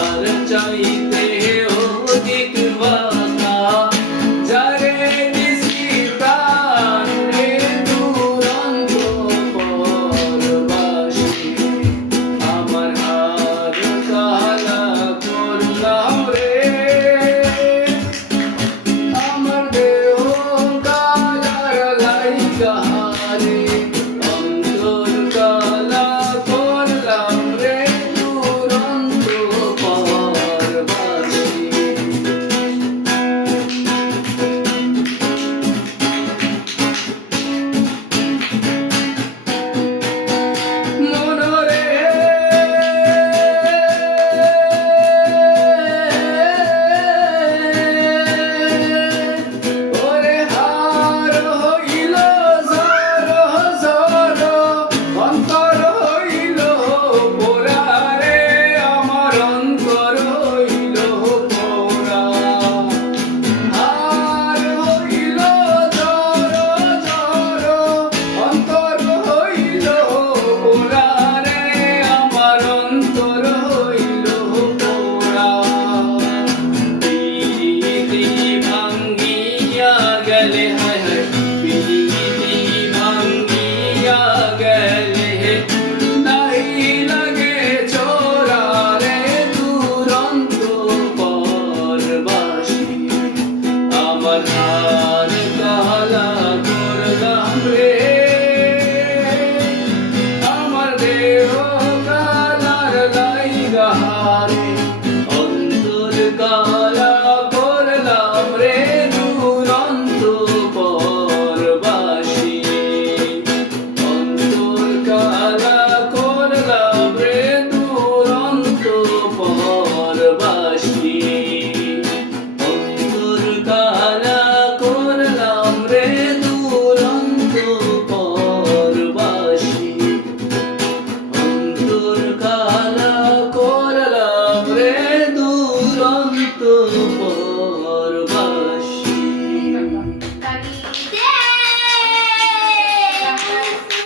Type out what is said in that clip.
varınca itti Sahari